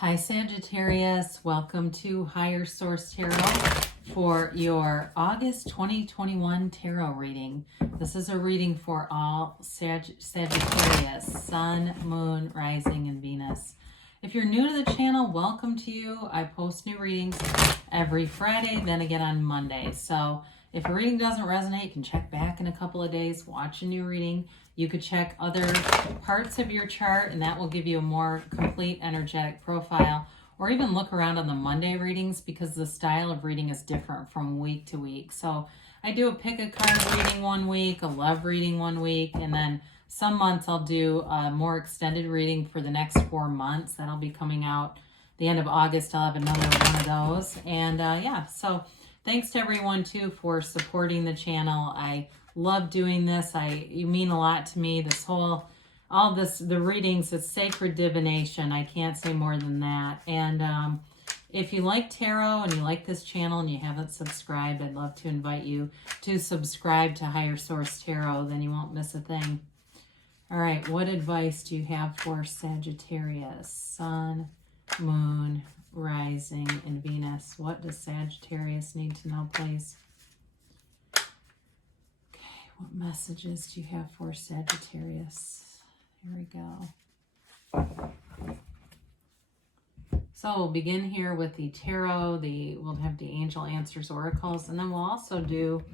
Hi Sagittarius, welcome to Higher Source Tarot for your August 2021 tarot reading. This is a reading for all Sagittarius, Sun, Moon, Rising, and Venus. If you're new to the channel, welcome to you. I post new readings every Friday, then again on Monday. So if a reading doesn't resonate, you can check back in a couple of days, watch a new reading. You could check other parts of your chart, and that will give you a more complete energetic profile, or even look around on the Monday readings because the style of reading is different from week to week. So I do a pick a card reading one week, a love reading one week, and then some months I'll do a more extended reading for the next 4 months. That'll be coming out the end of August. I'll have another one of those. And yeah, so thanks to everyone too for supporting the channel. I love doing this. You mean a lot to me. The readings, it's sacred divination. I can't say more than that. And if you like tarot and you like this channel and you haven't subscribed, I'd love to invite you to subscribe to Higher Source Tarot. Then you won't miss a thing. All right, what advice do you have for Sagittarius, Sun, Moon, Rising, and Venus? What does Sagittarius need to know, please? What messages do you have for Sagittarius? Here we go. So we'll begin here with the tarot. We'll have the angel answers oracles, and then we'll also do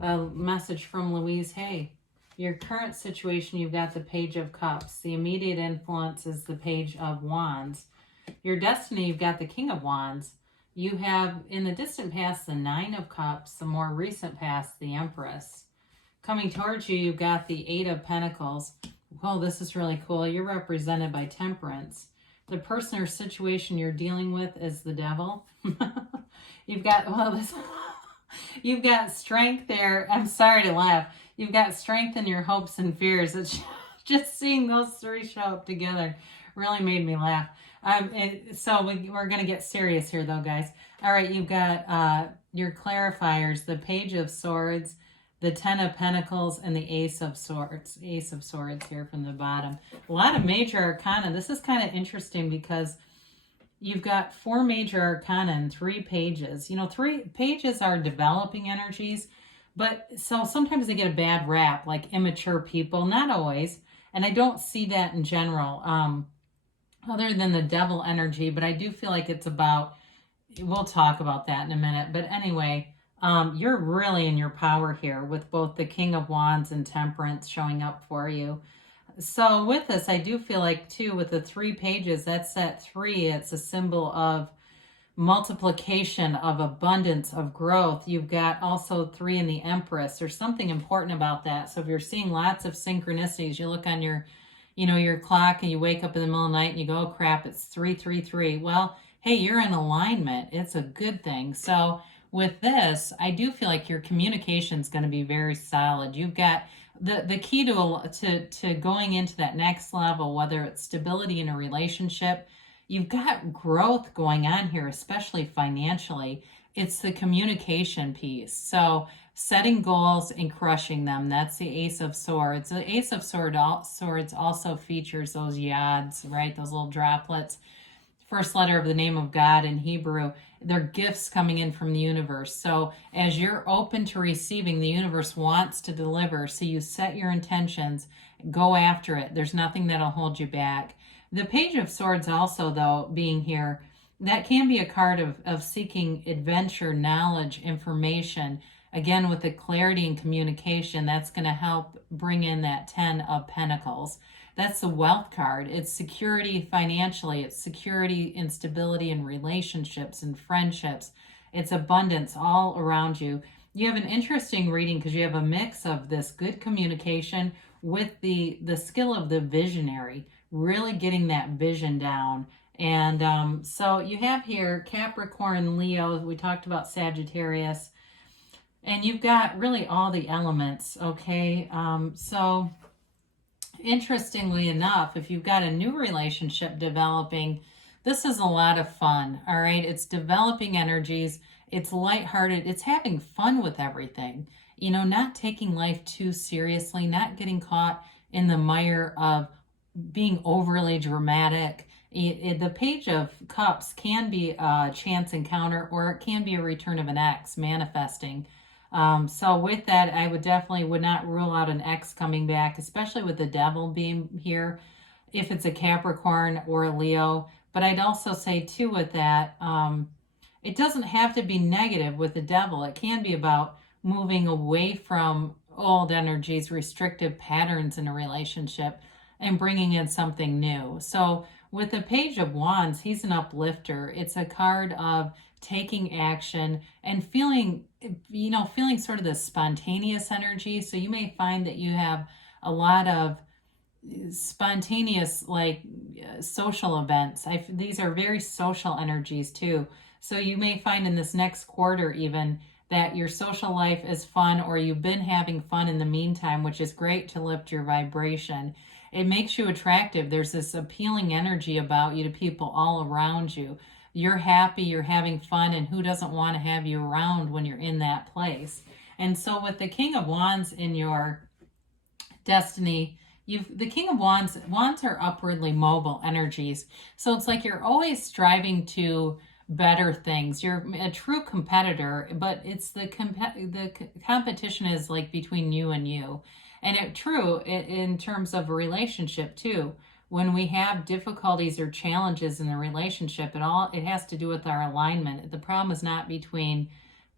a message from Louise Hay. Your current situation, you've got the Page of Cups. The immediate influence is the Page of Wands. Your destiny, you've got the King of Wands. You have, in the distant past, the Nine of Cups. The more recent past, the Empress. Coming towards you, you've got the Eight of Pentacles. Well, this is really cool. You're represented by Temperance. The person or situation you're dealing with is the Devil. You've got strength there. I'm sorry to laugh. You've got strength in your hopes and fears. It's just seeing those three show up together really made me laugh. So we're going to get serious here, though, guys. All right, you've got your clarifiers, the Page of Swords, the Ten of Pentacles, and the Ace of Swords. Ace of Swords here from the bottom. A lot of major arcana. This is kind of interesting because you've got 4 major arcana and 3 pages. You know, 3 pages are developing energies, but so sometimes they get a bad rap, like immature people. Not always, and I don't see that in general, other than the Devil energy, but I do feel like it's about, we'll talk about that in a minute. But anyway, you're really in your power here with both the King of Wands and Temperance showing up for you. So with this, I do feel like too, with the 3 pages, that's that 3. It's a symbol of multiplication, of abundance, of growth. You've got also 3 in the Empress. There's something important about that. So if you're seeing lots of synchronicities, you look on your clock and you wake up in the middle of the night and you go, oh crap, it's 333. Well, hey, you're in alignment. It's a good thing. So with this, I do feel like your communication is going to be very solid. You've got the key to going into that next level, whether it's stability in a relationship. You've got growth going on here, especially financially. It's the communication piece. So setting goals and crushing them. That's the Ace of Swords. The Ace of Swords also features those yads, right? Those little droplets. First letter of the name of God in Hebrew. They're gifts coming in from the universe. So as you're open to receiving, the universe wants to deliver. So you set your intentions, go after it. There's nothing that'll hold you back. The Page of Swords also, though, being here, that can be a card of seeking adventure, knowledge, information. Again, with the clarity and communication, that's going to help bring in that 10 of Pentacles. That's the Wealth card. It's security financially. It's security and stability in relationships and friendships. It's abundance all around you. You have an interesting reading because you have a mix of this good communication with the skill of the visionary, really getting that vision down. And so you have here Capricorn, Leo. We talked about Sagittarius. And you've got really all the elements, okay? So interestingly enough, if you've got a new relationship developing, this is a lot of fun, all right? It's developing energies. It's lighthearted. It's having fun with everything. You know, not taking life too seriously, not getting caught in the mire of being overly dramatic The Page of Cups can be a chance encounter, or it can be a return of an ex manifesting. So with that, I would not rule out an ex coming back, especially with the Devil being here, if it's a Capricorn or a Leo. But I'd also say too with that, it doesn't have to be negative with the Devil. It can be about moving away from old energies, restrictive patterns in a relationship, and bringing in something new. So with the Page of Wands, he's an uplifter. It's a card of taking action and feeling sort of this spontaneous energy. So you may find that you have a lot of spontaneous, like social events. These are very social energies too. So you may find in this next quarter even that your social life is fun, or you've been having fun in the meantime, which is great to lift your vibration. It makes you attractive. There's this appealing energy about you to people all around you. You're happy, you're having fun, and who doesn't want to have you around when you're in that place? And so with the King of Wands in your destiny, the King of Wands are upwardly mobile energies. So it's like you're always striving to better things. You're a true competitor, but it's the competition is like between you and you. And in terms of a relationship too. When we have difficulties or challenges in the relationship, it has to do with our alignment. The problem is not between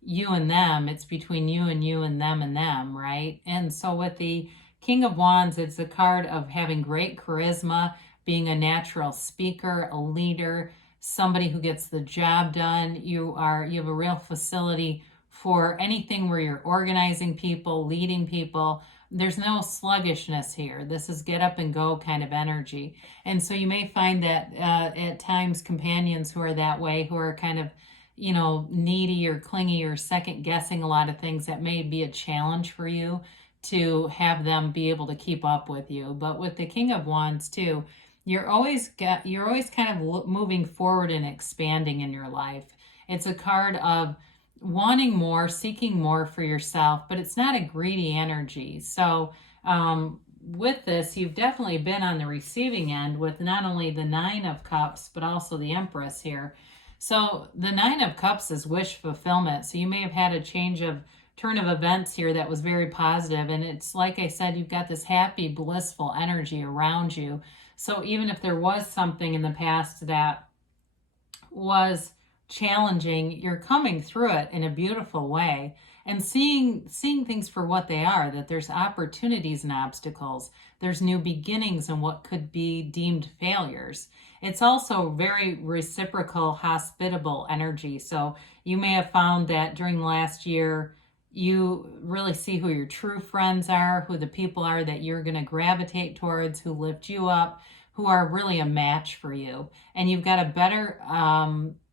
you and them, it's between you and them, right? And so with the King of Wands, it's a card of having great charisma, being a natural speaker, a leader, somebody who gets the job done. You have a real facility for anything where you're organizing people, leading people. There's no sluggishness here. This is get up and go kind of energy. And so you may find that at times companions who are that way, who are kind of, needy or clingy or second guessing a lot of things, that may be a challenge for you to have them be able to keep up with you. But with the King of Wands too, you're always kind of moving forward and expanding in your life. It's a card of wanting more, seeking more for yourself, but it's not a greedy energy. So with this, you've definitely been on the receiving end with not only the Nine of Cups, but also the Empress here. So the Nine of Cups is wish fulfillment. So you may have had a turn of events here that was very positive. And it's like I said, you've got this happy, blissful energy around you. So even if there was something in the past that was challenging, you're coming through it in a beautiful way and seeing things for what they are, that there's opportunities and obstacles. There's new beginnings and what could be deemed failures. It's also very reciprocal, hospitable energy. So you may have found that during the last year, you really see who your true friends are, who the people are that you're going to gravitate towards, who lift you up, who are really a match for you. And you've got a better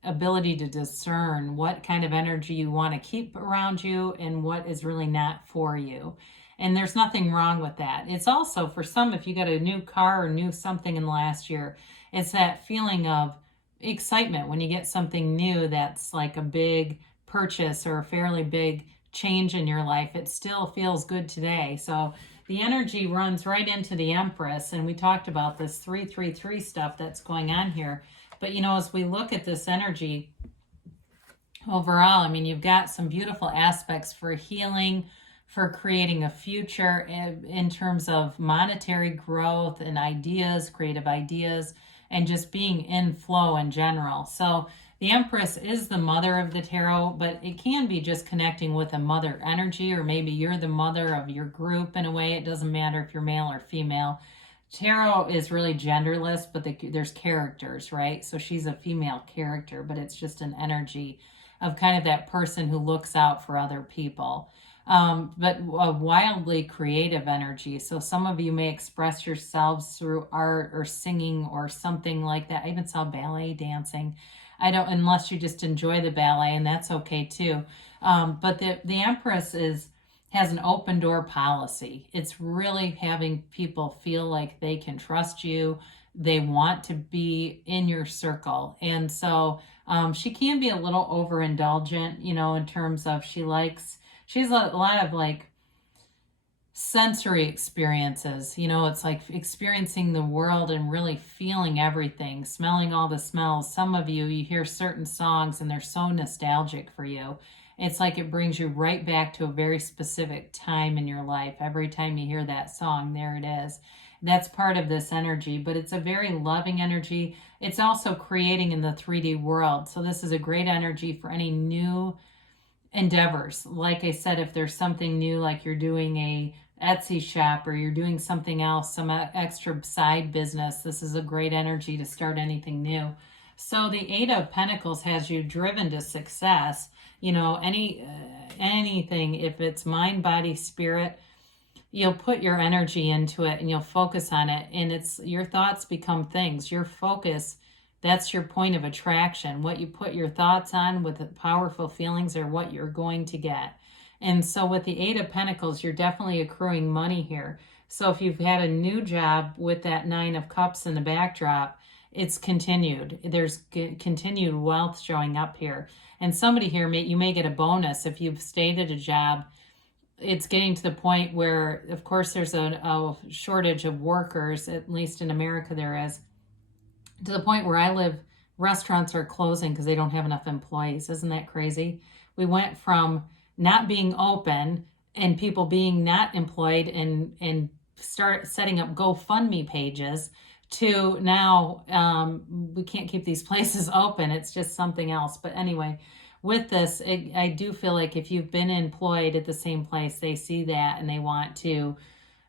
ability to discern what kind of energy you want to keep around you and what is really not for you. And there's nothing wrong with that. It's also, for some, if you got a new car or new something in the last year, it's that feeling of excitement when you get something new that's like a big purchase or a fairly big change in your life. It still feels good today. So the energy runs right into the Empress, and we talked about this 333 stuff that's going on here. But as we look at this energy overall, you've got some beautiful aspects for healing, for creating a future in terms of monetary growth and ideas, creative ideas, and just being in flow in general. So the Empress is the mother of the tarot, but it can be just connecting with a mother energy, or maybe you're the mother of your group in a way. It doesn't matter if you're male or female. Tarot is really genderless, but there's characters, right? So she's a female character, but it's just an energy of kind of that person who looks out for other people. But a wildly creative energy. So some of you may express yourselves through art or singing or something like that. I even saw ballet dancing. Unless you just enjoy the ballet, and that's okay too. But the Empress has an open door policy. It's really having people feel like they can trust you. They want to be in your circle. And so she can be a little overindulgent, in terms of she has a lot of sensory experiences. You know, it's like experiencing the world and really feeling everything, smelling all the smells. Some of you, you hear certain songs and they're so nostalgic for you. It's like it brings you right back to a very specific time in your life. Every time you hear that song, there it is. That's part of this energy, but it's a very loving energy. It's also creating in the 3D world. So this is a great energy for any new endeavors. Like I said, if there's something new, like you're doing a Etsy shop or you're doing something else, some extra side business, this is a great energy to start anything new. So the Eight of Pentacles has you driven to success. You know, anything, if it's mind, body, spirit, you'll put your energy into it and you'll focus on it, and it's your thoughts become things. Your focus, that's your point of attraction. What you put your thoughts on with the powerful feelings are what you're going to get. And so with the Eight of Pentacles, you're definitely accruing money here. So if you've had a new job with that Nine of Cups in the backdrop, it's continued. There's continued wealth showing up here. And somebody here, you may get a bonus if you've stayed at a job. It's getting to the point where, of course, there's a shortage of workers, at least in America there is. To the point where I live, restaurants are closing because they don't have enough employees. Isn't that crazy? We went from not being open and people being not employed and start setting up GoFundMe pages to now we can't keep these places open. It's just something else. But anyway, with this, I do feel like if you've been employed at the same place, they see that and they want to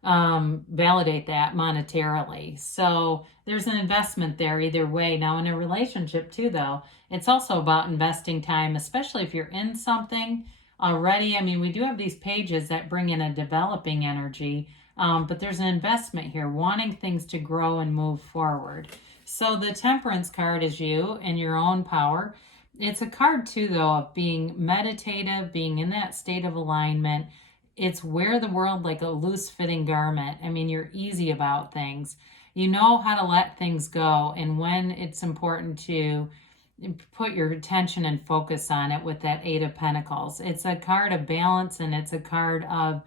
validate that monetarily. So there's an investment there either way. Now in a relationship too, though, it's also about investing time, especially if you're in something already. I mean, we do have these pages that bring in a developing energy, but there's an investment here, wanting things to grow and move forward. So the Temperance card is you and your own power. It's a card too, though, of being meditative, being in that state of alignment. It's wear the world like a loose-fitting garment. I mean, you're easy about things. You know how to let things go, and when it's important to put your attention and focus on it with that Eight of Pentacles. It's a card of balance, and it's a card of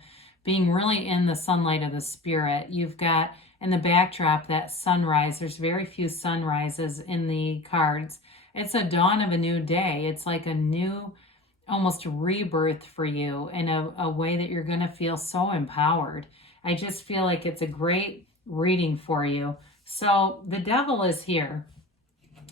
being really in the sunlight of the spirit. You've got in the backdrop that sunrise. There's very few sunrises in the cards. It's a dawn of a new day. It's like a new almost rebirth for you in a way that you're going to feel so empowered. I just feel like it's a great reading for you. So the Devil is here.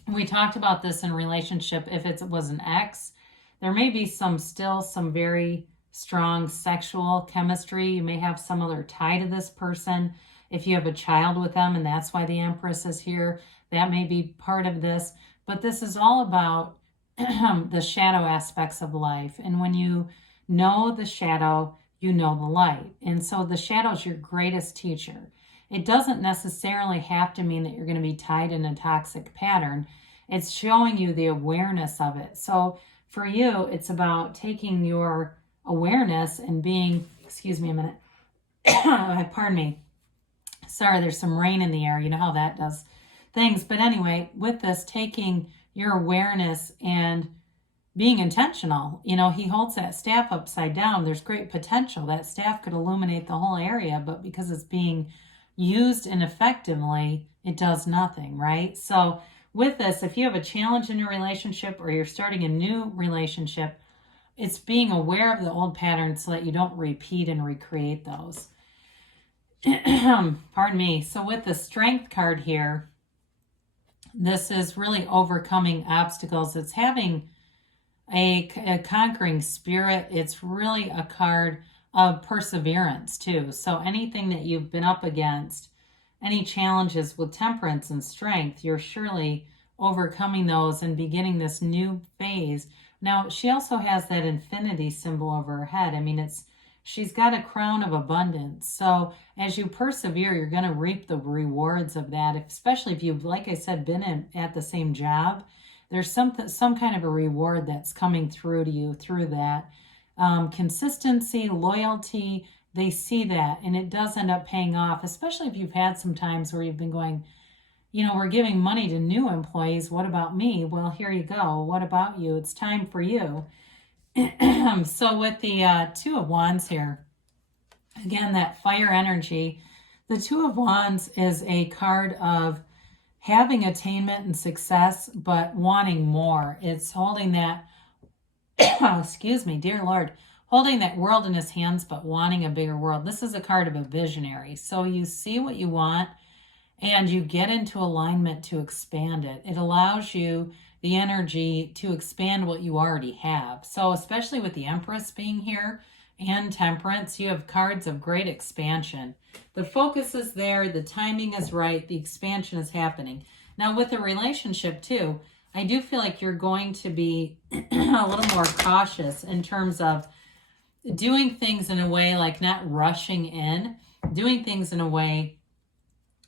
We talked about this in relationship. If it was an ex, there may be still some very strong sexual chemistry. You may have some other tie to this person. If you have a child with them and that's why the Empress is here, that may be part of this. But this is all about the shadow aspects of life. And when you know the shadow, you know the light. And so the shadow is your greatest teacher. It doesn't necessarily have to mean that you're going to be tied in a toxic pattern. It's showing you the awareness of it. So for you, it's about taking your awareness and being, excuse me a minute, pardon me. Sorry, there's some rain in the air. You know how that does things. But anyway, with this, taking your awareness and being intentional. You know, he holds that staff upside down. There's great potential. That staff could illuminate the whole area, but because it's being used ineffectively, it does nothing, right? So with this, if you have a challenge in your relationship or you're starting a new relationship, it's being aware of the old patterns so that you don't repeat and recreate those. Pardon me. So with the Strength card here, this is really overcoming obstacles. It's having a conquering spirit. It's really a card of perseverance too. So anything that you've been up against, any challenges with temperance and strength, you're surely overcoming those and beginning this new phase. Now, she also has that infinity symbol over her head. I mean, she's got a crown of abundance. So as you persevere, you're going to reap the rewards of that, especially if you've, like I said, been at the same job. There's some kind of a reward that's coming through to you through that. Consistency, loyalty, they see that, and it does end up paying off, especially if you've had some times where you've been going, you know, we're giving money to new employees. What about me? Well, here you go. What about you? It's time for you. So with the Two of Wands here, Again, that fire energy. The Two of Wands is a card of having attainment and success, but wanting more. It's holding that, excuse me, dear Lord, holding that world in his hands, but wanting a bigger world. This is a card of a visionary. So you see what you want and you get into alignment to expand it. It allows you the energy to expand what you already have. So especially with the Empress being here and Temperance, you have cards of great expansion. The focus is there, the timing is right, the expansion is happening. Now with the relationship too, I do feel like you're going to be a little more cautious in terms of doing things in a way like not rushing in, doing things in a way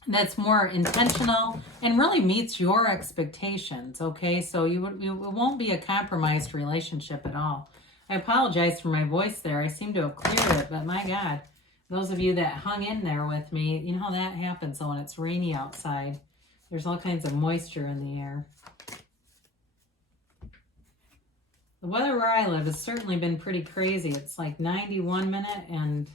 that's more intentional and really meets your expectations, okay? So it won't be a compromised relationship at all. I apologize for my voice there. I seem to have cleared it, but my God, those of you that hung in there with me, you know how that happens when it's rainy outside. There's all kinds of moisture in the air. The weather where I live has certainly been pretty crazy. It's like 90 one minute and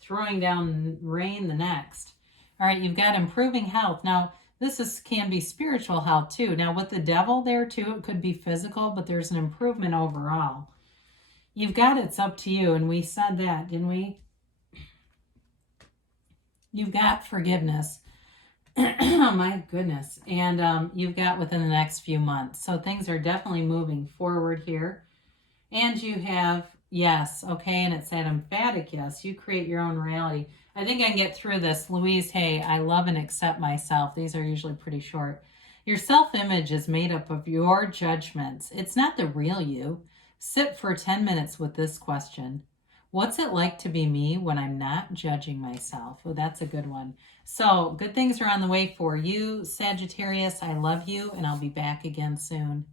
throwing down rain the next. All right, you've got improving health. Now, this can be spiritual health too. Now, with the devil there too, it could be physical, but there's an improvement overall. You've got it's up to you, and we said that, didn't we? You've got forgiveness. Oh my goodness. And you've got within the next few months. So things are definitely moving forward here. And you have yes, okay, and it's that emphatic yes. You create your own reality. I think I can get through this. Louise, hey, I love and accept myself. These are usually pretty short. Your self-image is made up of your judgments. It's not the real you. Sit for 10 minutes with this question. What's it like to be me when I'm not judging myself? Well, that's a good one. So good things are on the way for you, Sagittarius. I love you, and I'll be back again soon.